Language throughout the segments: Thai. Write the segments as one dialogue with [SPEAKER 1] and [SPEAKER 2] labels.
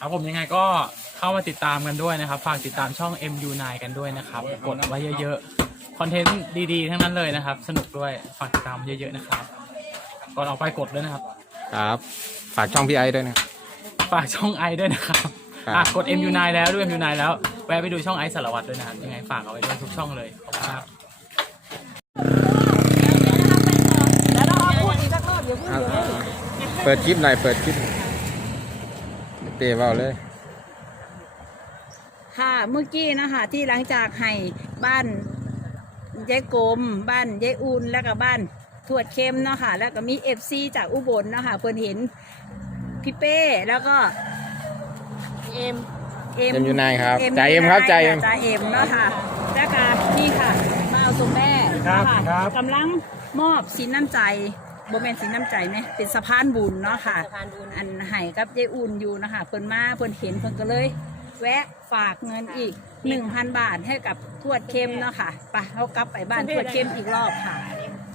[SPEAKER 1] ครับผมยังไงก็เข้ามาติดตามกันด้วยนะครับฝากติดตามช่อง MU9 กันด้วยนะครับกดไว้เยอะๆคอนเทนต์ดีๆทั้งนั้นเลยนะครับสนุกด้วยฝากติดตามเยอะๆนะครับก่อนออกไปกดด้วยนะครับ
[SPEAKER 2] ครับฝากช่องพี่ไอ้ด้วยนะ
[SPEAKER 1] ฝากช่องไอด้วยนะครับกด MU9 แล้วด้วย MU9 แล้วแวะไปดูช่องไอสารวัตรด้วยนะครับยังไงฝากเอาไว้ด้วยทุกช่องเลยขอบคุณครับ
[SPEAKER 2] เปิดคลิปหน่อยเปิดคลิปเตะเบาเลย
[SPEAKER 3] ค่ะเมื่อกี้นะคะที่หลังจากให้บ้านยายกลมบ้านยายอุ่นแล้วก็บ้านทวดเข้มเนาะค่ะแล้วก็มีFCจากอุบลเนาะค่ะเพิ่นเห็นพี่เป้แล้วก็เอ็ม
[SPEAKER 2] MU9 ครับจ่าเอ็มครับจ่าเอ็ม
[SPEAKER 3] จ่าเอ็มเนาะค่ะแล้วก็นี่ค่ะมาเอาส่งแม่เนาะค่ะกำลังมอบสินน้ำใจบ่แม่นสินน้ำใจไหมเป็นสะพานบุญเนาะค่ะอันให้กับยายอุ่นอยู่นะคะเพิ่นมาเพิ่นเห็นเพิ่นก็เลย แวะฝากเงินอีก 1,000 บาทให้กับทวดเข้มเนาะค่ะไปเขากลับไปบ้านทวดเข้มอีกรอบค่ะ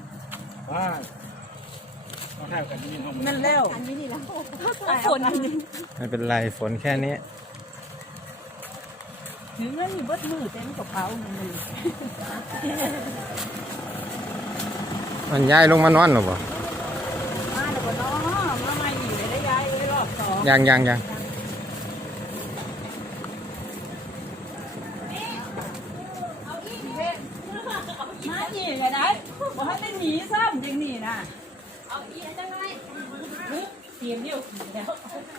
[SPEAKER 3] นั่นแล้วฝน
[SPEAKER 2] ไม่เป็นไรฝนแค่นี้
[SPEAKER 3] ถึงแล้วมีเบิดมือเต็มกระเป๋ามือ
[SPEAKER 2] มันย้ายลงมานอนหรอเปล่า
[SPEAKER 3] มาเดี๋ยวก่อนเนาะมาใหม่อีกเลยได้ย้ายรอบสอง
[SPEAKER 2] ยัง
[SPEAKER 3] มาอีกเลยนะบอกให้เป็นหนีซ้ำจังนี่นะเอาอีกจังไงเตรียมเดียวแล้ว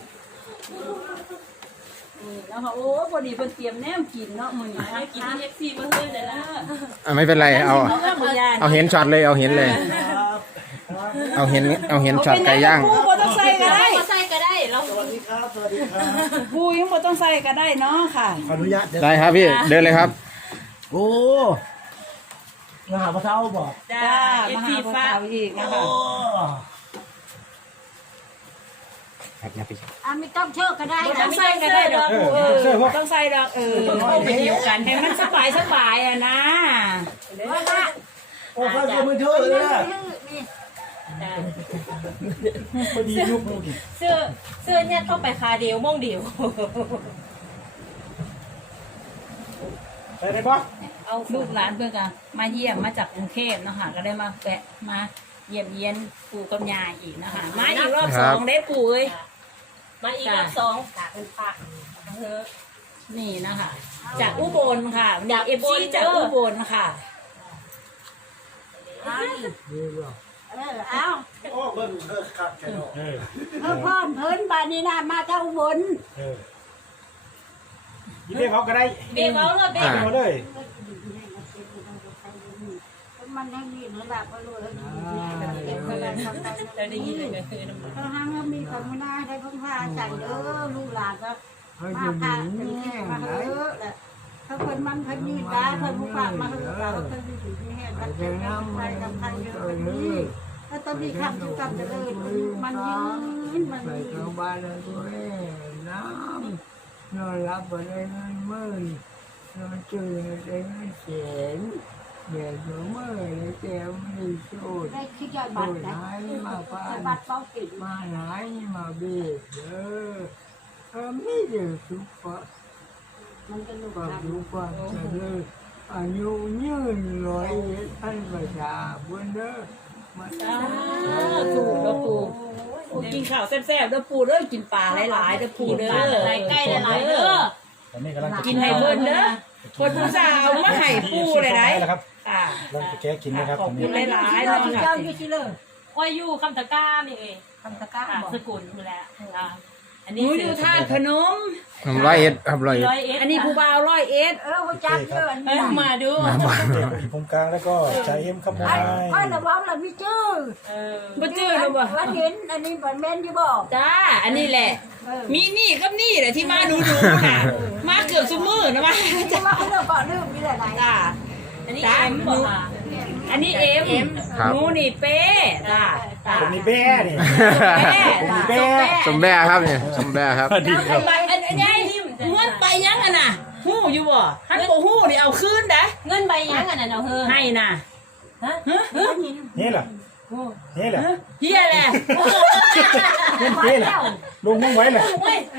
[SPEAKER 3] แล้วค่ะโอ้พอดีเพิ่นเตรียมแนมกินเนาะมื้อนี้นะกินเอฟซีมาเฮ้ยเลยนะ
[SPEAKER 2] ไม่เป็นไรเอาเห็นช็อตเลยเอาเห็นเลย เอาเห็นช็อตไก่ย่าง
[SPEAKER 3] ปูบ่ต้องใส่ก็ได้
[SPEAKER 4] ใส่ก็ได้เรา
[SPEAKER 5] สวัสดีครับ
[SPEAKER 3] ปูยังบ่ต้องใส่ก็ได้เนาะค่ะ
[SPEAKER 5] ขออนุญาตเดี๋ยว
[SPEAKER 2] ได้ครับพี่เดินเลยครับ
[SPEAKER 5] โอ้มหาพระเท้าบอก
[SPEAKER 3] จ้ามาหาพวกเขาอีกนะคะ
[SPEAKER 4] ไม่ต้องเชื่อก็ได้
[SPEAKER 3] บ่
[SPEAKER 4] นะ
[SPEAKER 3] ต้องใส่ก็ได้ดอกบ่ต้องใส่ดอกไปเดียวกันให้มันสบายอ่ะนะ
[SPEAKER 5] โอ้ฟังก็มือเธอเลยนะพอดียุบพอดี
[SPEAKER 4] เสื้อเนี่ยต้องไปคาเดียวม่องเดียว
[SPEAKER 5] ไปไหนปะ
[SPEAKER 3] เอาลูกหลานเพื่อนกันมาเยี่ยมมาจากกรุงเทพเนาะค่ะก็ได้มาแวะมาเยี่ยมเยียนปู่กับยายอีกนะคะมาอีกรอบสองได้ปู่เอ้ย
[SPEAKER 4] มาอีกรอบสองเป็นปากเธอ
[SPEAKER 3] นี่นะคะจากอุบลค่ะจากเอฟซีจากอุบลค่ะ
[SPEAKER 4] เอา
[SPEAKER 5] โอ้เบิ้ลเธอขัดแค่นอก
[SPEAKER 4] พ่อเพิ่นบ้านนี้นะมาเจ้าอุบล
[SPEAKER 5] ยิ้มให้เขาก็ได้
[SPEAKER 4] เบียเขาเลยเบีย
[SPEAKER 5] มาเลย
[SPEAKER 4] มันให้มีเหมือนแบบว่ารู้แล้ว
[SPEAKER 3] จะได้ยินเลยคือ
[SPEAKER 4] เขาห้างมีของมือหน้าได้พึ่งพาใจเด้อลูกหลานก็มาค่ะเป็นแค่มาเถอะแหละถ้าเพิ่นมันเพิ่นยืดได้เพิ่นผู้ฝากมาเถอะเราเพิ่นอยู่ที่แห่งกันเป็นน้ำไปกับใครเยอะนี้ถ้าตอนนี้คำจุกำจะเลยมันยืนมัน
[SPEAKER 6] ไปเข้าบ้านแล้วตัวเองน้ำนอนหลับไปได้เงินหมื่นนอนตื่นได้เงินแสนเดี๋ยวเมื่อเลยแกไม่สูด
[SPEAKER 4] ได้ขี้จอยบัตรนะ
[SPEAKER 6] หายมาบ้า
[SPEAKER 4] จอย
[SPEAKER 6] น
[SPEAKER 4] บัตรเป้าติด
[SPEAKER 6] มาไหนมาเบียดเด้อไม่เดือดสุขะ
[SPEAKER 4] มันก็ลูก
[SPEAKER 6] ความ
[SPEAKER 4] หลาน
[SPEAKER 6] รู้ความเจริญอายุยืน100 ประชาบนเด้อมา
[SPEAKER 3] ถูกแล้วปู่กินข้าวแซ่บๆแล้วปู่เด้อกินปลาหลายๆเด้อปู่เด้อ
[SPEAKER 4] หลายใกล้หลายเด้อ
[SPEAKER 5] ตอนนี้กำลังจะ
[SPEAKER 3] กินให้เพิ่นเด้อคนผู้สาวมาให้ปู่เลยได้
[SPEAKER 5] แล้วครับ
[SPEAKER 3] ค่ะ
[SPEAKER 5] ลองไปแก้กินนะครับ
[SPEAKER 3] ขอบคุณหลายๆ
[SPEAKER 4] เรา
[SPEAKER 3] เนาะ
[SPEAKER 4] ที่
[SPEAKER 3] ค่ะ
[SPEAKER 4] เจ้าอยู่ที่เลย
[SPEAKER 7] ว่าอยู่คำตะกร้านี่เอง
[SPEAKER 4] คำตะก้าบอก
[SPEAKER 7] สกุลอยู่แล้วอัน
[SPEAKER 3] ห
[SPEAKER 7] นี้
[SPEAKER 3] นูอยู่ท่าตุพนม
[SPEAKER 2] ผม101ครับ101
[SPEAKER 7] 101
[SPEAKER 3] อันนี้ผู้บ่าว101
[SPEAKER 4] หัวจักเยอะ
[SPEAKER 7] เอ้ยมาดู
[SPEAKER 5] เด็กอยู่ตรงกลางแล้วก็ใจเอ็มขโมย
[SPEAKER 4] ไอ้ระวังเราไม่จื้อ
[SPEAKER 3] บ่เจอแล้วบ่
[SPEAKER 4] ว่าเห็นอันนี้บันแม่นที่บอก
[SPEAKER 3] จ้า อันนี้แหละ มีนี่กับนี่แหละที่มาดูค่ะ มาเกือบซุมื้อนะมา
[SPEAKER 4] จะว่าเราก็ลืมมีอะไร
[SPEAKER 3] จ้า
[SPEAKER 7] อันนี้เอ็มบอกค่ะ
[SPEAKER 3] อันนี้เอ็มหนูนี่เป้จ้าจ้า
[SPEAKER 5] ผมนี่แบ้นี่
[SPEAKER 3] แป้
[SPEAKER 5] ผมนี่
[SPEAKER 3] จ้า
[SPEAKER 5] แบ้
[SPEAKER 2] สมแบ่ครับเนี่ยสมแบ่ครับ
[SPEAKER 5] สวัสดีครับ
[SPEAKER 3] ไปอันนี้เงินไปยังอ่ะน่ะฮู้อยู่บ่ฮันบ่ฮู้นี่เอาคืนนะ
[SPEAKER 7] เงินใบยังอันนั้นเอาเฮ้
[SPEAKER 3] ให้น่ะ
[SPEAKER 5] นี่แหละนี่แหละ
[SPEAKER 3] เฮียแหละ
[SPEAKER 5] นี่แหละลงมุ่งไว้เลย